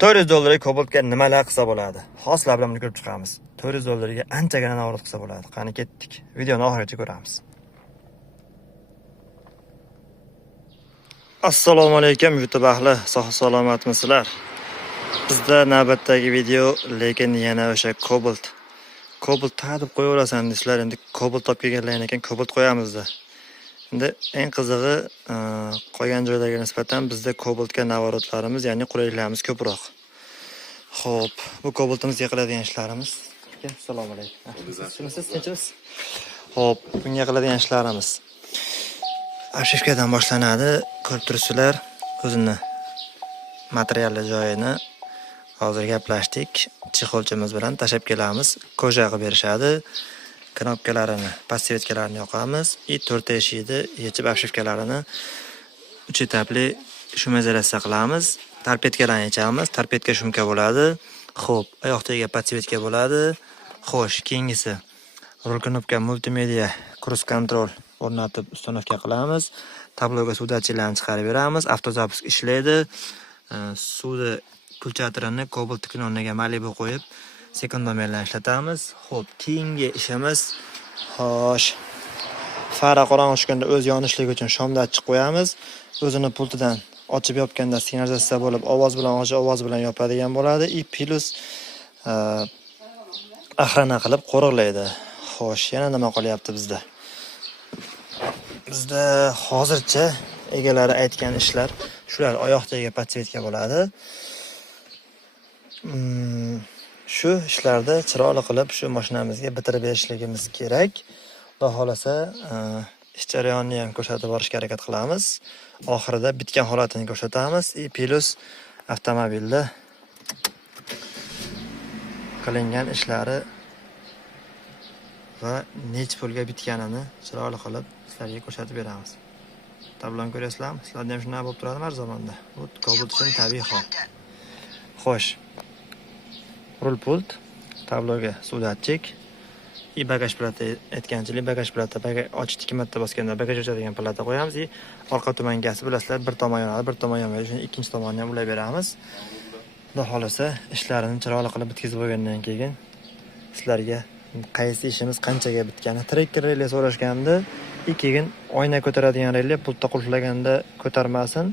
$400 Cobaltga nimalar qilsa bo'ladi? Xoslar bilan ko'rib chiqamiz. $400 anchagina navrot qilsa bo'ladi. Qani ketdik. Videoni oxirigacha ko'ramiz. Assalomu alaykum YouTube ahli, sog' salomatmisizlar? Bizda navbatdagi video, lekin yana o'sha Cobalt deb qo'yaverasan deysizlar. Endi Cobalt topib kelganlar ekan, Cobalt qo'yamizda. Endi eng qizig'i, qo'ygan joylarga nisbatan bizda Cobaltga navorotlarimiz, ya'ni qulayliklarimiz ko'proq. Xo'p, bu Cobaltimizga qiladigan ishlarimiz. Assalomu alaykum. Tinchsiz? Xo'p, bunga qiladigan ishlarimiz Arshivkadan boshlanadi. Ko'rib turibsizlar, o'zini materialli joyini hozir gaplashdik. Chexolchimiz bilan tashab kelamiz. Koja qilib berishadi. Knopkalarini, passivetkalarini yoqamiz. 4 eshikni yechib arshivkalarini 3 etapli shumazatsiya qilamiz. Tarpetkalarni yechamiz. Tarpetka shumka bo'ladi. Xo'p, oyoqdagi passivetka bo'ladi. Xo'sh, keyingisi rul knopka multimedia cruise control o'rnatib ustanovka qilamiz. Tabloga suv datchiklarni chiqarib beramiz. Avtozapisk ishlaydi. Suvni pulchatirini Cobalt o'rniga Malibu qo'yib sekundomerlarni ishlatamiz. Xo'p, keyingi ishimiz fara qorong'i tushganda o'z yonishligi uchun shom datchik qo'yamiz. O'zini pultidan ochib yopganda signalizatsiya bo'lib, ovoz bilan yopadigan bo'ladi. Plus axrana qilib qo'riqlaydi. Xo'sh, yana nima qolyapti bizda? Bizda hozircha egalari aytgan ishlar shular. Oyoqdagi passivetka bo'ladi. Shu ishlarda chiroyli qilib shu mashinamizga bitirib berishligimiz kerak. Xudo xolasa, ish jarayonini ham ko'rsatib borishga harakat qilamiz. Oxirida bitgan holatini ko'rsatamiz. Plus avtomobilda qilingan ishlari va nech pulga bitganini chiroyli qilib sizlarga ko'rsatib beramiz. Tabloni ko'rasizlarmi? Sizlarda ham shunday bo'lib turadi har zamonda. Bu Cobalt uchun tabiiy hol. Xo'sh. Rul pult, tabloga suv datchik, bagaj plata aytganchilik, bagaj plata ochib 2 marta bosganda bagaj ochadigan plata qo'yamiz. Orqa tumangasi bilasizlar, bir tomon yonadi, bir tomon yonmaydi. Shuni ikkinchi tomonni ham ulab beramiz. Xudo xolasa, ishlarini chiroyli qilib bitkazib bo'lgandan keyin sizlarga qaysi ishimiz qanchaga bitgani tracker relay so'rashganda, keyin oyna ko'taradigan relay pultda qulflaganda ko'tarmasin.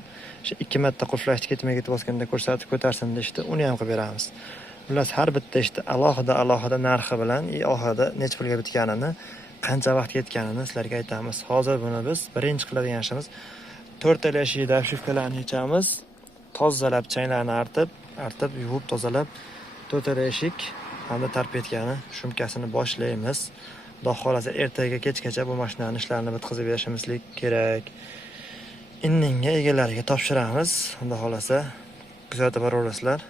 O'sha 2 marta qulflashni ketmay bosganda ko'rsatib ko'tarsin deshdi, uni ham qilib beramiz. Xullas, har bitta ishda alohida narxi bilan oxirida nech pulga bitganini, qancha vaqt ketganini sizlarga aytamiz. Hozir buni biz birinchi qiladigan ishimiz 4 eshikda arshivkalarni yechamiz. Tozalab, changlarni artib, yuvib tozalab 4 eshik hamda tarpetkani shumkasini boshlaymiz. Xudo xolasa, ertaga kechgacha bu mashinaning ishlarini bitkazib berishimiz kerak. Inninga egalariga topshiramiz. Xudo xolasa, kuzatib boraverasizlar.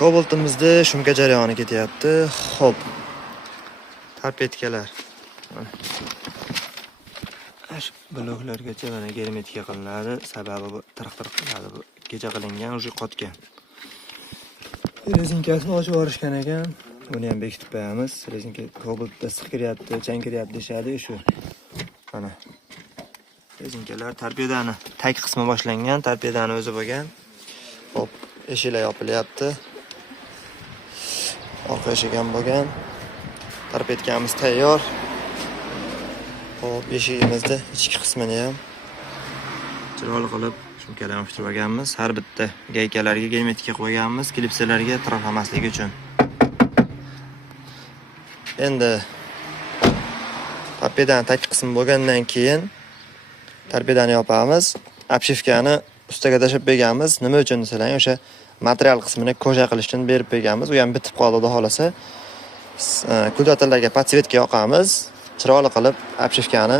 Cobaltimizda shumka jarayoni ketyapti. Xo'p. Tarpetkalar. Shu bloklargacha mana germetika qilinadi. Sababi bu tirq qiladi. Bu kecha qilingan o'sha qotgan. Rezinkasini ochib yorishgan ekan. Buni ham bekitib qo'yamiz. Rezinka Cobaltda siq kiryapti, chang kiryapti deshadi shu. Mana. Rezinkalar tarpedani tag qismi boshlangan, tarpedani o'zi bo'lgan. Xo'p, eshiklar yopilyapti. Orqa eshik ham bo'lgan. Tarpetkamiz tayyor. Xo'p, eshigimizda ichki qismini ham chiroyli qilib shumkalarni yopishtirib olganmiz. Har bitta gaykalarga germetika qo'yganmiz, klipsalarga tirqamasligi uchun. Endi tarpedani tag qismi bo'lgandan keyin tarpedani yopamiz. Obshivkani ustiga tashib berganmiz. Nima uchun desalar, o'sha material qismini koja qilish uchun berib berganmiz. U ham bitib qoldi, xudo xolasa. Kuldatorlarga passivetka yoqamiz. Chiroyli qilib obshivkani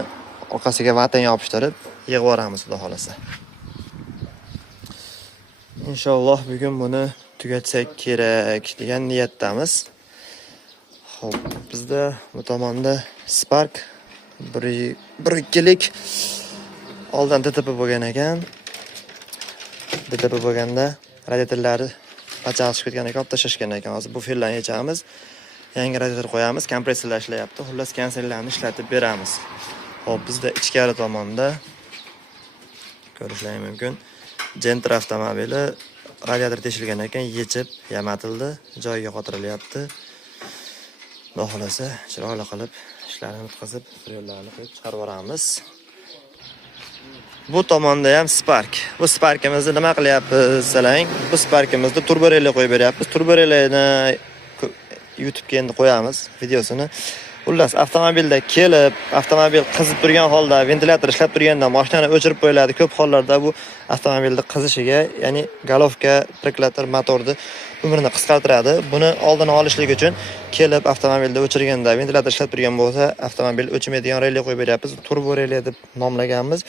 orqasiga vatan yopishtirib yig'ib yuboramiz, xudo xolasa. Inshaalloh bugun buni tugatsak kerak degan niyatdamiz. Xo'p, bizda bu tomonda Spark 1.2lik oldin DTP bo'lgan ekan. DTP bo'lganda radiatorlari pachaq chiqib ketgan ekan, olib tashlashgan ekan. Hozir bu fillarni yechamiz. Yangi radiator qo'yamiz, kompressorlar ishlayapti. Xullas, kansellarni ishlatib beramiz. Xo'p, bizda ichkari tomonda ko'rishlaringiz mumkin. Gentra avtomobili radiator teshilgandan keyin yechib, yamatildi, joyiga qotirilyapti. Xudo xolasa, chiroyli qilib ishlarni bitkazib, yo'llarni qo'yib chiqarib yuboramiz. Bu tomonda ham Spark. Bu Sparkimizni nima qilyapmiz, salang? Bu Sparkimizni turbo relay qo'yib beryapmiz. Turbo relayni YouTube'ga endi qo'yamiz videosini. Xullas, avtomobilda kelib, avtomobil qizib turgan holda, ventilyator ishlab turganda mashinani o'chirib qo'yiladi. Ko'p hollarda bu avtomobilning qizishiga, ya'ni galovka, priklator motorni umrini qisqartiradi. Buni oldini olishlik uchun kelib avtomobilda o'chirganda, ventilyator ishlab turgan bo'lsa, avtomobil o'chmaydigan relay qo'yib beryapmiz. Turbo relay deb nomlaganmiz.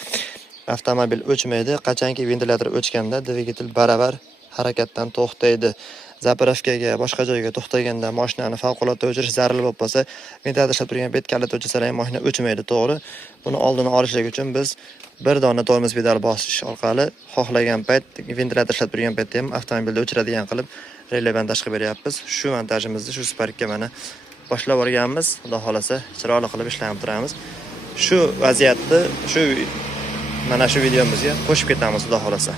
Avtomobil o'chmaydi, qachonki ventilyator o'chganda dvigatel baravar harakatdan to'xtaydi. Zapravkaga, boshqa joyga to'xtaganda mashinani favqulodda o'chirish zarur bo'lib qolsa, ventilyator ishlab turgan bet kalit o'chirsalar ham mashina o'chmaydi, to'g'ri. Buni oldini olishlik uchun biz bir dona tormoz pedali bosish orqali xohlagan payt ventilyator ishlab turgan paytda ham avtomobilda o'chiradigan qilib relaydan tashqi beryapmiz. Shu montajimizni shu Sparkga mana boshlab o'rganmiz. Xudo xolasa, chiroyli qilib ishlanib turamiz. Shu vaziyatni mana shu videomizga qo'shib ketamiz, xudo xolasa.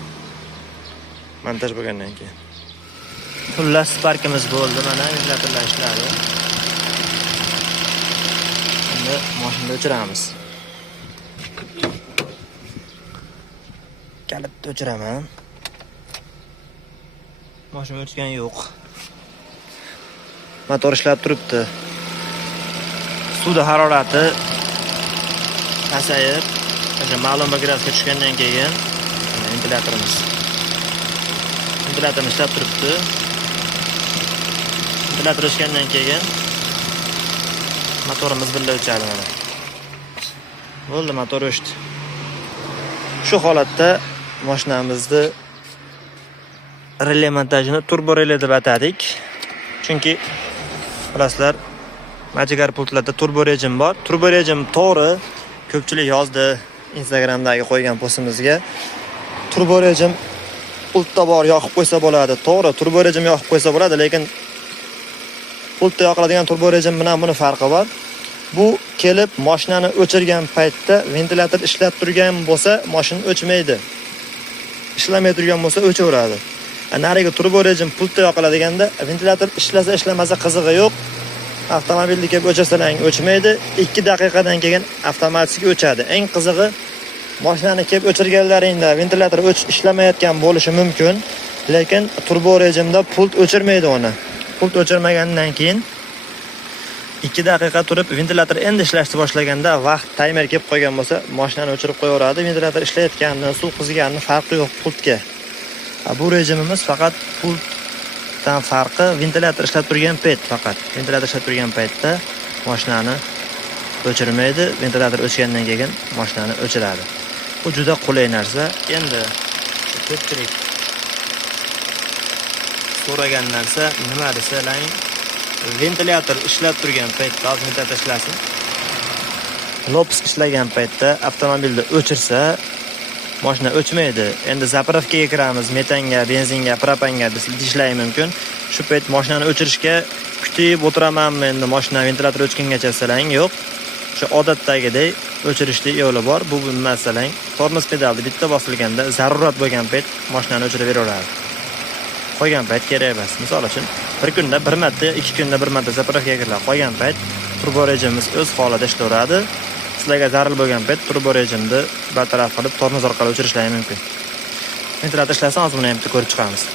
Montaj bo'lgandan keyin. Xullas, Sparkimiz bo'ldi, mana ventilyatorlar ishladi. Endi mashinani o'chiramiz. Kalitni o'chiraman. Mashina o'chgan yo'q. Motor ishlab turibdi. Suvda harorati pasayib, o'sha ma'lum bir gradusga tushgandan keyin ventilyatorimiz ishlab turibdi. Ventilyator o'chgandan keyin motorimiz birga o'chadi mana. Bo'ldi, motor o'chdi. Shu holatda mashinamizni relay montajini turbo relay deb atadik. Chunki bilasizlar, Magigar pultlarda turbo rejim bor. Turbo rejim to'g'ri, ko'pchilik yozdi Instagramdagi qo'ygan postimizga. Turbo rejim pultda bor, yoqib qo'ysa bo'ladi. To'g'ri, turbo rejim yoqib qo'ysa bo'ladi, lekin pultda yoqiladigan turbo rejim bilan buni farqi bor. Bu kelib mashinani o'chirgan paytda ventilyator ishlab turgan bo'lsa, mashina o'chmaydi. Ishlamay turgan bo'lsa o'chaveradi. Nariga turbo rejim pultda yoqiladiganda ventilyator ishlasa ishlamasa qizig'i yo'q. Avtomobilni kelib o'chirsalang o'chmaydi. 2 daqiqadan keyin avtomatik o'chadi. Eng qizig'i mashinani kelib o'chirganlaringda ventilyator ishlamayotgan bo'lishi mumkin, lekin turbo rejimda pult o'chirmaydi uni. Pult o'chirmagandan keyin 2 daqiqa turib ventilyator endi ishlashni boshlaganda vaqt taymer kelib qolgan bo'lsa, mashinani o'chirib qo'yaveradi. Ventilyator ishlayotganini, suv qiziganini farqi yo'q pultga. Bu rejimimiz faqat pultdan farqi ventilyator ishlab turgan payt faqat. Ventilyator ishlab turgan paytda mashinani o'chirmaydi, ventilyator o'chgandan keyin mashinani o'chiradi. Bu juda qulay narsa. Endi ko'pchilik so'ragan narsa nima desalang, ventilyator ishlab turgan paytda, ventilyator ishlasin. Lops ishlagan paytda avtomobilni o'chirsa, mashina o'chmaydi. Endi zapravkaga kiramiz, metanga, benzinga, propanga ishlashi mumkin. Shu payt mashinani o'chirishga kutib o'tiramanmi endi mashina ventilyator o'chgangacha desalang, yo'q. Shu odatdagidek o'chirishni yo'li bor. Bu masalan, tormoz pedalni bitta bosilganda zarurat bo'lgan payt mashinani o'chirib beraveradi. Qolgan payt kerak emas. Misol uchun, bir kunda bir marta, 2 kunda bir marta zapravkaga kiriladi. Qolgan payt turbo rejimimiz o'z holida ishlaveradi. Sizlarga zarur bo'lgan payt turbo rejimni bartaraf qilib tormoz orqali o'chirishlari mumkin. Ventilyator ishlasa, hozir buni ham bitta ko'rib chiqamiz.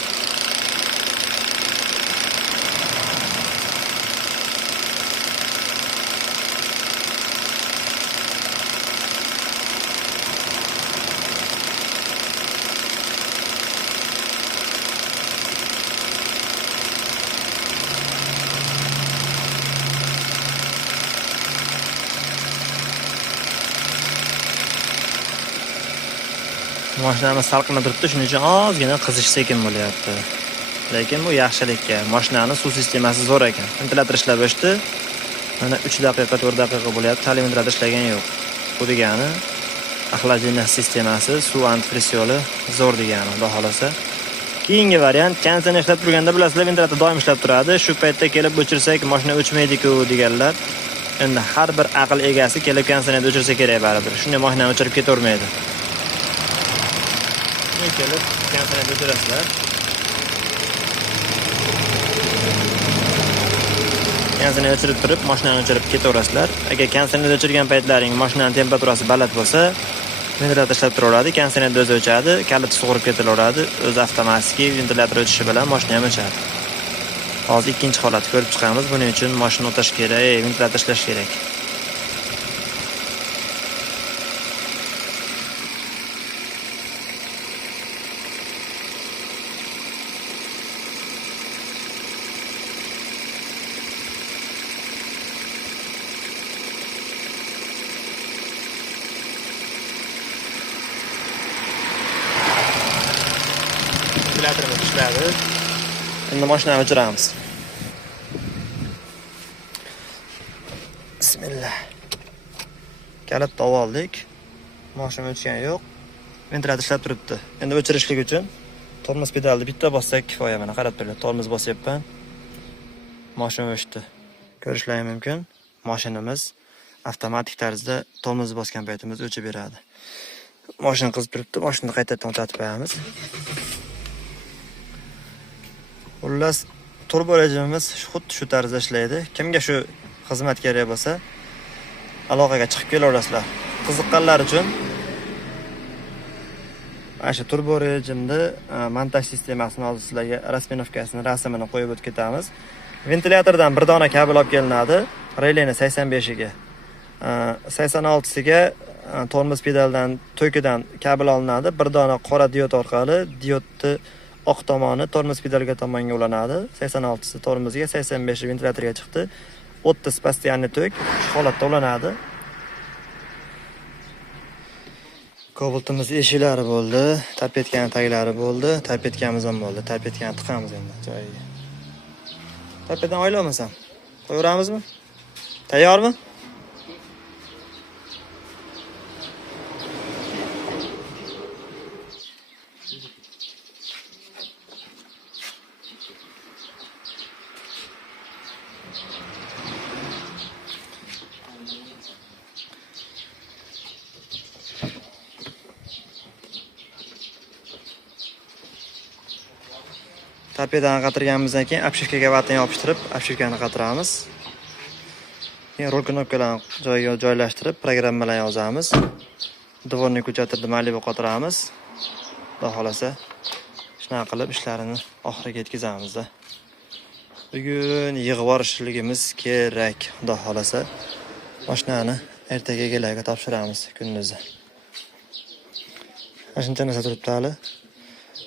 Mashinamiz salqinda turibdi, shuning uchun ozgina qizish sekin bo'lyapti. Lekin bu yaxshilikka. Mashinaning suv sistemasi zo'r ekan. Ventilyator ishlab o'chdi. Mana 3 daqiqa, 4 daqiqa bo'lyapti. Hali ventilyator ishlagan yo'q. Bu degani axlajiniya sistemasi, suv antifrisyoli zo'r degani, xudo xolasa. Keyingi variant, konditsioner ishlab turganda bilasizlar, ventilyator doim ishlab turadi. Shu paytda kelib o'chirsak, mashina o'chmaydi-ku deganlar. Endi har bir aql egasi kelib konditsionerni o'chirsa kerak baribir. Shunday mashinani o'chirib ketavermaydi. Kelib Kondisionerni o'chirasizlar. Kondisionerni o'chirib turib, mashinani o'chirib ketaverasizlar. Agar kondisionerni o'chirgan paytlaring mashinaning temperaturasi baland bo'lsa, ventilyator ishlab turaveradi, kondisionerni o'zi o'chadi, kaliti sug'urib ketilaveradi, o'zi avtomatik ventilyator o'chishi bilan mashina ham o'chadi. Hozir ikkinchi holatni ko'rib chiqamiz. Buning uchun mashina o'tash kerak, ventilyator ishlash kerak. Ventilyatorimiz ishladi. Endi mashinani o'chiramiz. Bismillah. Kalit topib oldik. Mashina o'chgani yo'q. Ventilyator ishlab turibdi. Endi o'chirishlik uchun tormoz pedalni bitta bossak kifoya. Mana qarab turinglar, tormoz bosyapman. Mashina o'chdi. Ko'rishlaring mumkin. Mashinamiz avtomatik tarzda tormoz bosgan paytimizda o'chib beradi. Mashina qizib turibdi. Mashinani qaytadan o'chatib qo'yamiz. Xullas, turbo rejimimiz xuddi shu tarzda ishlaydi. Kimga shu xizmat kerak bo'lsa, aloqaga chiqib kelaverasizlar. Qiziqqanlar uchun mana shu turbo rejimda montaj sistemasini hozir sizlarga rasminovkasini, rasmini qo'yib o'tib ketamiz. Ventilyatordan bir dona kabel olib kelinadi, releni 85 ga. 86 ga tormoz pedaldan, to'kidan kabel olinadi. Bir dona qora diod orqali diodni oq tomoni tormoz pedalga tomonga ulanadi. 86 tormozga, 85 ventilyatorga chiqdi. 30 postoyanli tok shu holatda ulanadi. Kobaltimiz eshiklari bo'ldi, tapetkani taglari bo'ldi, tapetkamiz ham bo'ldi. Tapetkani tiqamiz endi joyiga. Tapedan oylamasam, qo'yaveramizmi? Tayyormi? Tapedan qatirganimizdan keyin obshivkaga vatni yopishtirib, obshivkani qatiramiz. Keyin rol knopkalarni joyiga joylashtirib, programmalar yozamiz. Dvornik ko'chatirdi, malibu qotiramiz. Xudo xolasa, shunaqa qilib ishlarini oxiriga yetkazamiz-da. Bugun yig'ib yuborishligimiz kerak. Xudo xolasa, mashinani ertaga egalariga topshiramiz kunduzi. Mana shuncha narsa turibdi hali.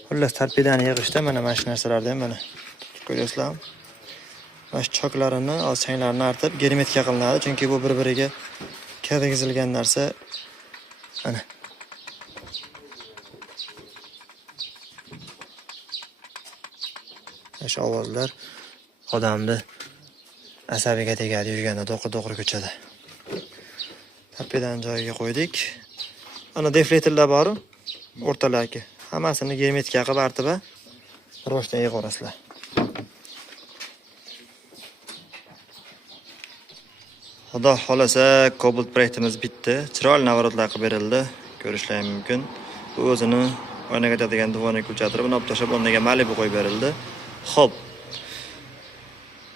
Xullas, torpedani yig'ishda mana shu narsalarni ham mana ko'ryapsizlarmi? Mana shu choklarini, changlarini artib germetika qilinadi, chunki bu bir-biriga kirgizilgan narsa. Mana shu ovozlar odamni asabiga tegadi yurganda do'qi-do'qi ko'chada. Torpedani joyiga qo'ydik. Ana defletorlar bor, o'rtalarga. Hammasini germetika qilib artib, ro'shdan yig'orasizlar. Xudo xolasa, Cobalt proyektimiz bitdi. Chiroyli navorotlar qilib berildi. Ko'rishlaring mumkin. Bu o'zini oynaga taqadigan dvornik ko'chatirib, uni olib tashlab, o'rniga malibu qo'yib berildi. Xo'p.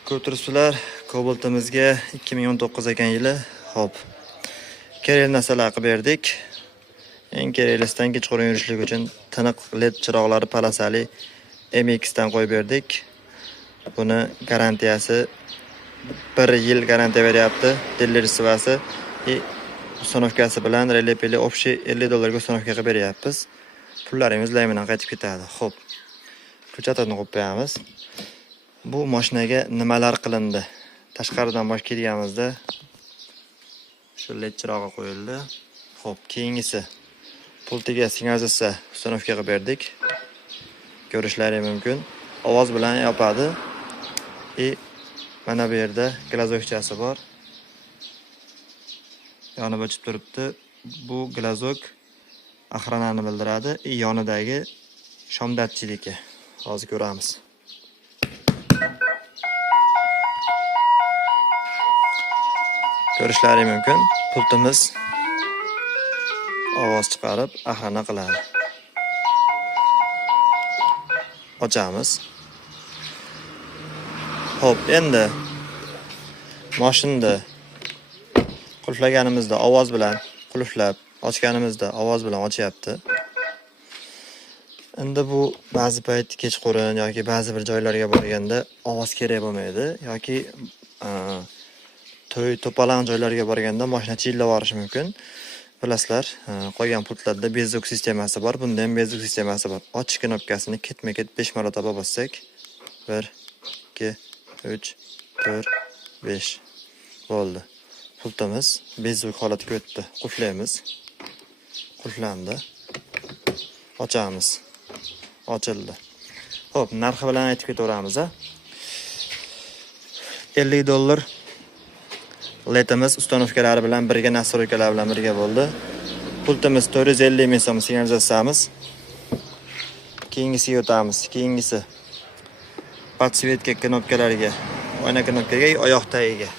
Ko'rib turibsizlar, Cobaltimizga 2019 ekan yili. Xo'p. Kerak narsalar qilib berdik. Eng keraklisidan kechqurun yurishlik uchun tiniq LED chiroqlari palasali MX dan qo'yib berdik. Buni garantiyasi 1 yil garantiya beryapti. Dillerchisi ustanovkasi bilan relepeli общий $50 ustanovka qilib beryapmiz. Pullaringiz layminan qaytib ketadi. Xo'p. Ko'chatni qo'yib qo'yamiz. Bu mashinaga nimalar qilindi? Tashqaridan bosh kelganimizda shu LED chirog'i qo'yildi. Xo'p, keyingisi pultiga signalizatsiya ustanovka qilib berdik. Ko'rishlaring mumkin. Ovoz bilan yopadi. Mana bu yerda glazokchasi bor. Yonib o'chib turibdi. Bu glazok axranani bildiradi. Yonidagi shom datchiligi. Hozir ko'ramiz. Ko'rishlaring mumkin. Pultimiz ovoz chiqarib axrana qiladi. ochamiz. Xo'p, endi mashinani qulflaganimizda ovoz bilan qulflab, ochganimizda ovoz bilan ochyapti. Endi bu ba'zi payt kechqurun yoki ba'zi bir joylarga borganda ovoz kerak bo'lmaydi yoki to'y to'polon joylarga borganda mashina chillab yuborishi mumkin. Bilasizlar, qolgan pultlarda bezuk sistemasi bor. Bunda ham bezuk sistemasi bor. Ochish knopkasini ketma-ket 5 marotaba bossak, 1 2 3 4 5 bo'ldi. Pultimiz bezuk holatiga o'tdi. Qulflaymiz. Qulflandi. Ochamiz. Ochildi. Xo'p, narxi bilan aytib ketaveramiz. $50 ledimiz ustanovkalari bilan birga, nastroykalar bilan birga bo'ldi. Pultimiz 450 ming so'm signalizatsiyamiz. Keyingisiga o'tamiz. Keyingisi podsvetka knopkalariga, oyna knopkaga, oyoq tagiga.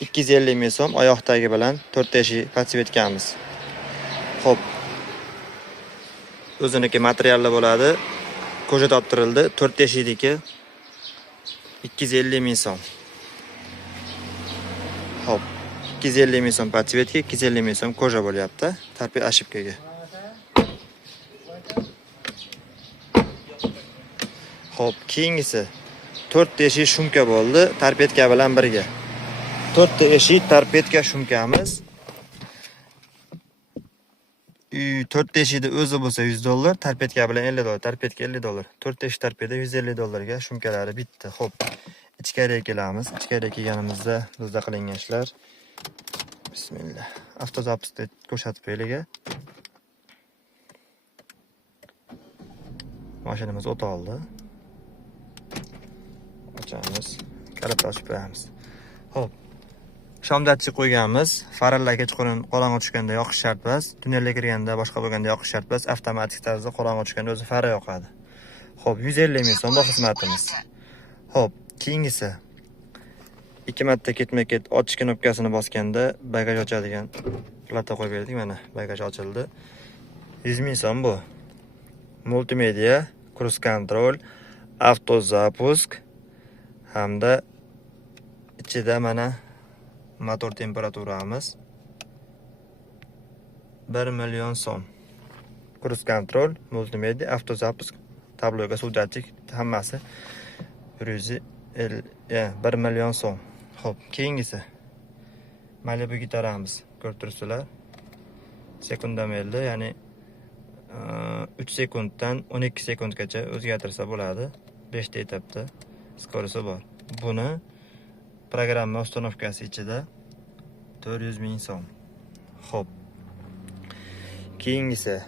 250 ming so'm oyoq tagi bilan 4 teshik podsvetkamiz. Xo'p. O'ziniki materialli bo'ladi. Koja toptirildi. 4 teshikniki 250 ming so'm. Hop, 250 ming so'm podsvetka, 250 ming so'm koja bo'lyapti. Tarpi ashibkaga. Hop, keyingisi 4 teshik shumka bo'ldi, tarpetka bilan birga. 4 teshik tarpetka shumkamiz. 4 teshikni o'zi bo'lsa $100, tarpetka bilan $50, tarpetka $50. 4 teshik tarpeda $150 ga shumkalari bitdi. Xo'p. Ichkariga kelamiz. Ichkariga kelganimizda bizda qilingan ishlar. Bismillah. Avtozapusda ko'rsatib qo'yilgan. Mashinamiz o't oldi. Ochamiz. Kalitni ochib qo'yamiz. Xo'p. Shomdatchi qo'yganmiz. Farlar kechqurun qorong'i tushganda yoqish shart emas. Tunnelga kirganda, boshqa bo'lganda yoqish shart emas. Avtomatik tarzda qorong'i tushganda o'zi fara yoqadi. Xo'p, 150 ming so'm bu xizmatimiz. Xo'p, keyingisi 2 marta ketma-ket ochish knopkasini bosganda bagaj ochadigan plata qo'yib berdik. Mana bagaj ochildi. 100 ming so'm bu. Multimedia, cruise control, avtozapusk hamda ichida mana motor temperaturamiz 1 million so'm. Cruise control, multimedia, avtozapusk, tabloga suv datchik hammasi 1 million so'm. Xo'p, keyingisi Malibu gitaramiz. Ko'rib turibsizlar. Sekundamelda, ya'ni 3 sekunddan 12 sekundgacha o'zgartirsa bo'ladi. 5 ta etapda skorosi bor. Buni programma ustanovkasi ichida 400 ming so'm. Xo'p. Keyingisi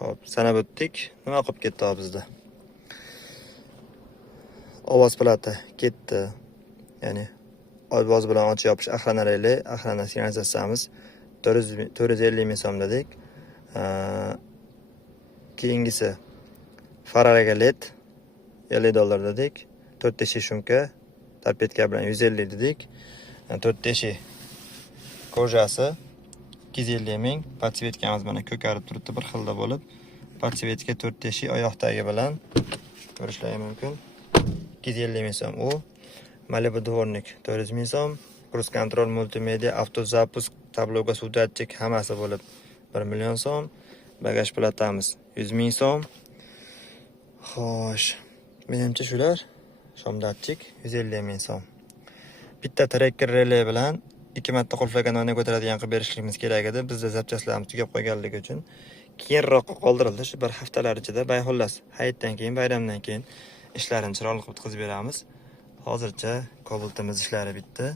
Hop, sanab o'tdik. Nima qilib ketdi bizda? Ovoz plata ketdi. Ya'ni ovoz bilan ochish yopish axrana relay, axrana signalizatsiyamiz 450 ming so'm dedik. Keyingisi farlarga led $50 dedik. 4 teshik shumka, tarpetka bilan 150 dedik. 4 teshik kojasi 250 ming, podsvetkamiz mana ko'karib turibdi bir xilda bo'lib. Podsvetka 4 teshik oyoq tagi bilan ko'rishlari mumkin. 250 ming so'm u. Malibu dvornik 400 ming so'm. Cruise control, multimedia, avtozapusk, tabloga suv datchik hammasi bo'lib 1 million so'm. Bagaj platamiz 100 ming so'm. Xo'sh, menimcha shular. Shom datchik 150 ming so'm. Bitta tracker relay bilan 2 marta qulflagan oyna ko'taradigan qilib berishligimiz kerak edi. Bizda zapchastlarimiz tugab qolganligi uchun keyinroqqa qoldirildi. Shu bir haftalar ichida, xullas, hayitdan keyin, bayramdan keyin ishlarini chiroyli qilib bitkazib beramiz. Hozircha Cobaltimiz ishlari bitdi.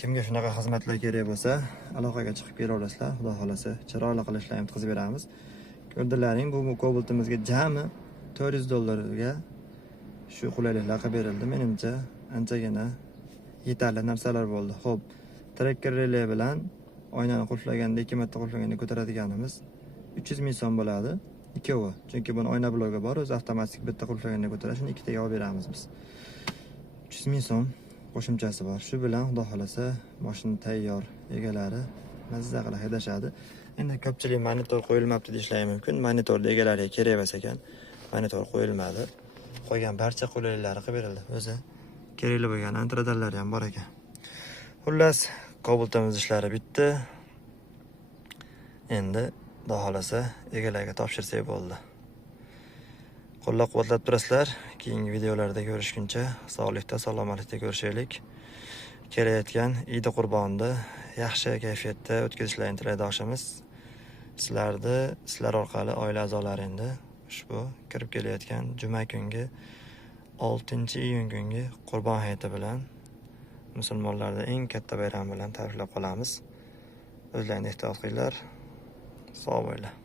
Kimga shunaqa xizmatlar kerak bo'lsa, aloqaga chiqib kelaverasizlar. Xudo xolasa, chiroyli qilib ishlarni bitkazib beramiz. Ko'rdilaring, bu Cobaltimizga jami $400 ga shu qulayliklar qilib berildi. Menimcha anchagina yetarli narsalar bo'ldi. Xo'p, tracker relay bilan oynani qulflaganda, 2 marta qulflaganda ko'taradiganimiz 300 ming so'm bo'ladi. Ikkovi. Chunki buni oyna blogi bor, o'zi avtomatik bitta qulflaganda ko'taradi. Shuni ikkitaga olib beramiz biz. 300 ming so'm qo'shimchasi bor. Shu bilan xudo xolasa mashina tayyor, egalari mazza qilib haydashadi. Endi ko'pchilik monitor qo'yilmabdi deyishlari mumkin. Monitorda egalariga kerak emas ekan. Monitor qo'yilmadi. Qo'ygan barcha qulayliklari qilib berildi. O'zi kerakli bo'lgan antradallari ham bor ekan. Xullas, Cobult'imiz ishlari bitdi. Endi xudo xolasa egalarga topshirsak bo'ldi. Qo'llab-quvvatlab turasizlar. Keyingi videolarda ko'rishguncha sog'likda, salomatlikda ko'rishaylik. Kelayotgan Eid Qurbonni yaxshi kayfiyatda o'tkazishlarini tilaydoshimiz. Sizlar orqali oila a'zolaringizni ushbu kirib kelayotgan juma kungi 6-iyun kungi Qurbon hayiti bilan musulmonlarda eng katta bayram bilan tabriklab qolamiz. O'zlaringizni ehtiyot qilinglar. Sog' bo'linglar.